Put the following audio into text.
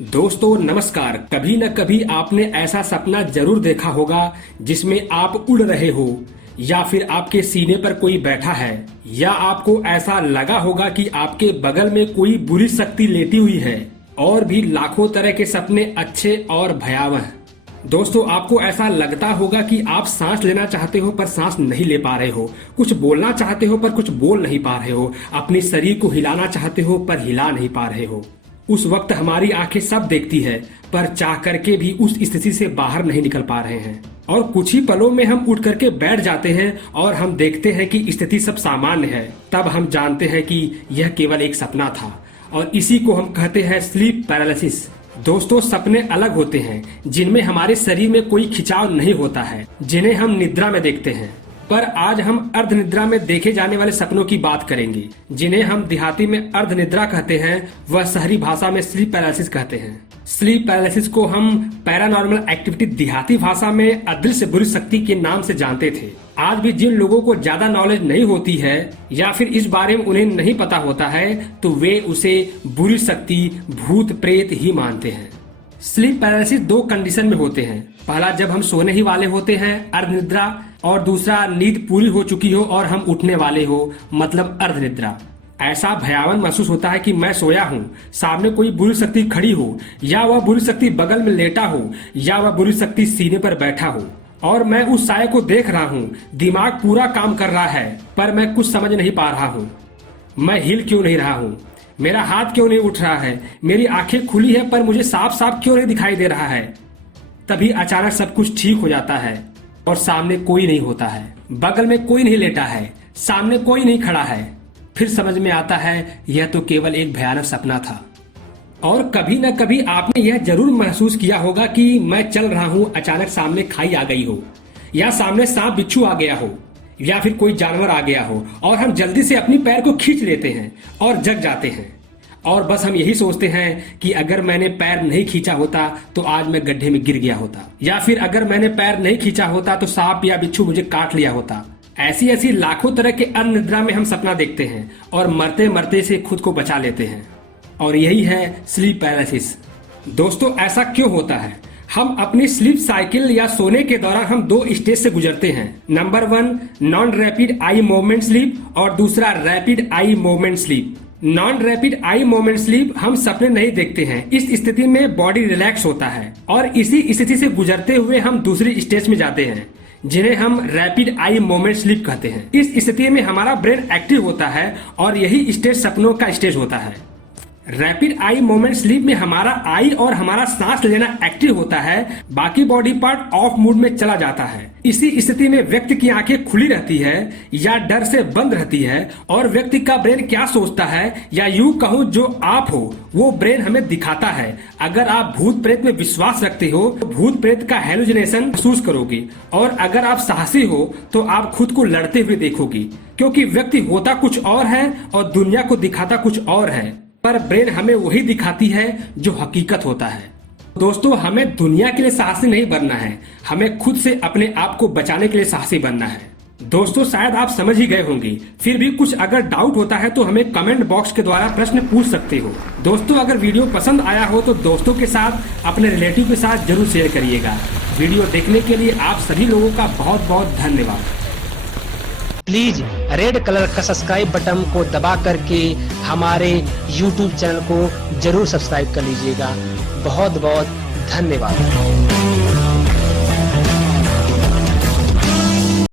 दोस्तों नमस्कार। कभी न कभी आपने ऐसा सपना जरूर देखा होगा जिसमें आप उड़ रहे हो या फिर आपके सीने पर कोई बैठा है या आपको ऐसा लगा होगा कि आपके बगल में कोई बुरी शक्ति लेटी हुई है। और भी लाखों तरह के सपने अच्छे और भयावह। दोस्तों आपको ऐसा लगता होगा कि आप सांस लेना चाहते हो पर सांस नहीं ले पा रहे हो, कुछ बोलना चाहते हो पर कुछ बोल नहीं पा रहे हो, अपने शरीर को हिलाना चाहते हो पर हिला नहीं पा रहे हो। उस वक्त हमारी आंखें सब देखती है पर चाह करके भी उस स्थिति से बाहर नहीं निकल पा रहे हैं। और कुछ ही पलों में हम उठ करके बैठ जाते हैं और हम देखते हैं कि स्थिति सब सामान्य है। तब हम जानते हैं कि यह केवल एक सपना था और इसी को हम कहते हैं स्लीप पैरालिसिस। दोस्तों सपने अलग होते हैं जिनमें हमारे शरीर में कोई खिंचाव नहीं होता है, जिन्हें हम निद्रा में देखते हैं। पर आज हम अर्ध निद्रा में देखे जाने वाले सपनों की बात करेंगे, जिन्हें हम देहाती में अर्ध निद्रा कहते हैं, वह शहरी भाषा में स्लीप पैरालिसिस कहते हैं। स्लीप पैरालिसिस को हम पैरानॉर्मल एक्टिविटी देहाती भाषा में अदृश्य बुरी शक्ति के नाम से जानते थे। आज भी जिन लोगों को ज्यादा नॉलेज नहीं होती है या फिर इस बारे में उन्हें नहीं पता होता है तो वे उसे बुरी शक्ति, भूत प्रेत ही मानते हैं। स्लीप पैरालिसिस दो कंडीशन में होते हैं। पहला जब हम सोने ही वाले होते हैं, अर्ध निद्रा, और दूसरा नींद पूरी हो चुकी हो और हम उठने वाले हो, मतलब अर्ध निद्रा। ऐसा भयावन महसूस होता है कि मैं सोया हूँ, सामने कोई बुरी शक्ति खड़ी हो या वह बुरी शक्ति बगल में लेटा हो या वह बुरी शक्ति सीने पर बैठा हो और मैं उस साये को देख रहा हूँ। दिमाग पूरा काम कर रहा है पर मैं कुछ समझ नहीं पा रहा हूँ। मैं हिल क्यों नहीं रहा हूँ, मेरा हाथ क्यों नहीं उठ रहा है, मेरी आंखें खुली है पर मुझे साफ साफ क्यों नहीं दिखाई दे रहा है। तभी अचानक सब कुछ ठीक हो जाता है और सामने कोई नहीं होता है, बगल में कोई नहीं लेटा है, सामने कोई नहीं खड़ा है। फिर समझ में आता है यह तो केवल एक भयानक सपना था। और कभी न कभी आपने यह जरूर महसूस किया होगा कि मैं चल रहा हूँ, अचानक सामने खाई आ गई हो या सामने सांप बिच्छू आ गया हो या फिर कोई जानवर आ गया हो और हम जल्दी से अपनी पैर को खींच लेते हैं और जग जाते हैं। और बस हम यही सोचते हैं कि अगर मैंने पैर नहीं खींचा होता तो आज मैं गड्ढे में गिर गया होता, या फिर अगर मैंने पैर नहीं खींचा होता तो सांप या बिच्छू मुझे काट लिया होता। ऐसी ऐसी लाखों तरह के अनिद्रा में हम सपना देखते हैं और मरते मरते से खुद को बचा लेते हैं। और यही है स्लीप पैरालिसिस। दोस्तों ऐसा क्यों होता है? हम अपनी स्लीप साइकिल या सोने के दौरान हम दो स्टेज से गुजरते हैं। Number 1 non rapid eye movement sleep और दूसरा rapid eye movement sleep. Non rapid eye movement sleep हम सपने नहीं देखते हैं। इस स्थिति में बॉडी रिलैक्स होता है और इसी स्थिति से गुजरते हुए हम दूसरी स्टेज में जाते हैं जिन्हें हम रैपिड आई मूवमेंट स्लीप कहते हैं। इस स्थिति में हमारा ब्रेन एक्टिव होता है और यही स्टेज सपनों का स्टेज होता है। रैपिड आई मूवमेंट स्लीप में हमारा आई और हमारा सांस लेना एक्टिव होता है, बाकी बॉडी पार्ट ऑफ मूड में चला जाता है। इसी स्थिति में व्यक्ति की आंखें खुली रहती है या डर से बंद रहती है और व्यक्ति का ब्रेन क्या सोचता है या यूं कहूं जो आप हो वो ब्रेन हमें दिखाता है। अगर आप भूत प्रेत में विश्वास रखते हो तो भूत प्रेत का हेलुसिनेशन महसूस करोगे और अगर आप साहसी हो तो आप खुद को लड़ते हुए देखोगे, क्योंकि व्यक्ति होता कुछ और है और दुनिया को दिखाता कुछ और है, पर ब्रेन हमें वही दिखाती है जो हकीकत होता है। दोस्तों हमें दुनिया के लिए साहसी नहीं बनना है, हमें खुद से अपने आप को बचाने के लिए साहसी बनना है। दोस्तों शायद आप समझ ही गए होंगे, फिर भी कुछ अगर डाउट होता है तो हमें कमेंट बॉक्स के द्वारा प्रश्न पूछ सकते हो। दोस्तों अगर वीडियो पसंद आया हो तो दोस्तों के साथ, अपने रिलेटिव के साथ जरूर शेयर करिएगा। वीडियो देखने के लिए आप सभी लोगों का बहुत बहुत धन्यवाद। प्लीज रेड कलर का सब्सक्राइब बटन को दबा करके हमारे YouTube चैनल को जरूर सब्सक्राइब कर लीजिएगा। बहुत बहुत धन्यवाद।